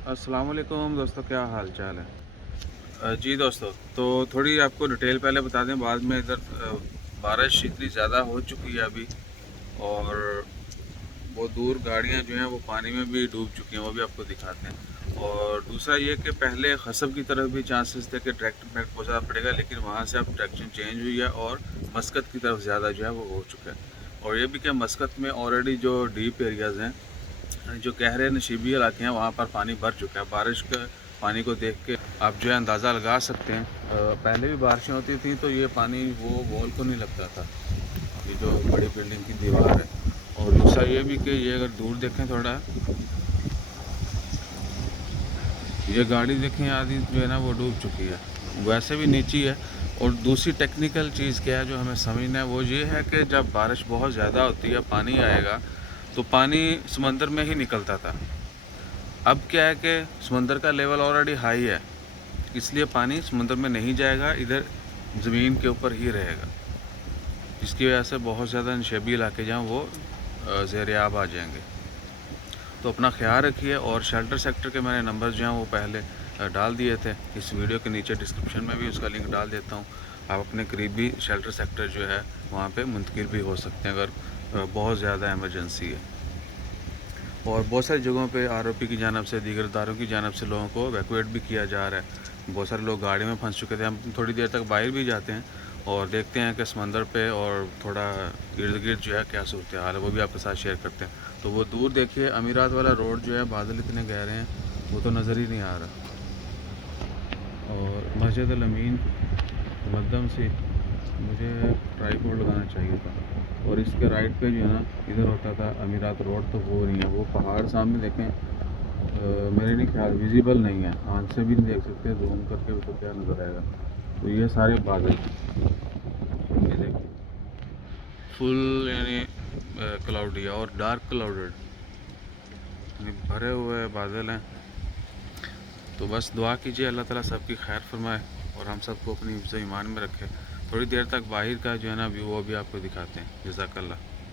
अस्सलाम वालेकुम दोस्तों, क्या हाल चाल है। जी दोस्तों, तो थोड़ी आपको डिटेल पहले बता दें, बाद में इधर बारिश इतनी ज़्यादा हो चुकी है अभी, और वो दूर गाड़ियां जो हैं वो पानी में भी डूब चुकी हैं, वो भी आपको दिखाते हैं। और दूसरा ये कि पहले खसब की तरफ भी चांसेस थे कि डायरेक्ट इम्पैक्ट पहुँचना पड़ेगा, लेकिन वहाँ से अब डायरेक्शन चेंज हुई है और मस्कत की तरफ ज़्यादा जो है वो हो चुका है। और ये भी कि मस्कत में ऑलरेडी जो डीप एरियाज़ हैं, जो गहरे नशीबी इलाके हैं, वहाँ पर पानी भर चुका है। बारिश के पानी को देख के आप जो है अंदाज़ा लगा सकते हैं। पहले भी बारिशें होती थी तो ये पानी वो वॉल को नहीं लगता था, ये जो बड़ी बिल्डिंग की दीवार है। और दूसरा ये भी कि ये अगर दूर देखें थोड़ा, ये गाड़ी देखें आधी जो है ना वो डूब चुकी है, वैसे भी नीची है। और दूसरी टेक्निकल चीज़ क्या है जो हमें समझना है, वो ये है कि जब बारिश बहुत ज़्यादा होती है, पानी आएगा तो पानी समंदर में ही निकलता था। अब क्या है कि समंदर का लेवल ऑलरेडी हाई है, इसलिए पानी समंदर में नहीं जाएगा, इधर ज़मीन के ऊपर ही रहेगा, जिसकी वजह से बहुत ज़्यादा नशेबी इलाके जहाँ वो ज़ेर-ए-आब आ जाएंगे। तो अपना ख्याल रखिए। और शेल्टर सेक्टर के मैंने नंबर जो हैं वो पहले डाल दिए थे, इस वीडियो के नीचे डिस्क्रिप्शन में भी उसका लिंक डाल देता हूँ। आप अपने करीबी शेल्टर सेक्टर जो है वहाँ पे मुंतकिल भी हो सकते हैं अगर बहुत ज़्यादा इमरजेंसी है। और बहुत सारी जगहों पे आरओपी की जानब से, दीगर इदारों की जानब से लोगों को एवैक्यूएट भी किया जा रहा है। बहुत सारे लोग गाड़ी में फंस चुके थे। हम थोड़ी देर तक बाहर भी जाते हैं और देखते हैं कि समंदर पे और थोड़ा इर्द गिर्द जो है क्या सूरत हाल है, वो भी आपके साथ शेयर करते हैं। तो वो दूर देखिए, अमीरात वाला रोड जो है, बादल इतने गहरे हैं वो तो नज़र ही नहीं आ रहा। और मस्जिद अल अमीन मद्दम से मुझे ट्राईपोड लगाना चाहिए था। और इसके राइट पे जो है ना, इधर होता था अमीरात रोड, तो वो नहीं है। वो पहाड़ सामने देखें, मेरे नहीं ख्याल विजिबल नहीं है, आँख से भी नहीं देख सकते, जूम करके भी तो क्या नज़र आएगा। तो ये सारे बादल, ये देखिए फुल यानी क्लाउडी और डार्क क्लाउडेड, यानी भरे हुए बादल हैं। तो बस दुआ कीजिए अल्लाह ताला सबकी खैर फरमाए और हम सबको अपनी हिफ्ज़ ईमान में रखे। थोड़ी देर तक बाहर का जो है ना व्यू वो भी आपको दिखाते हैं। जज़ाकल्लाह।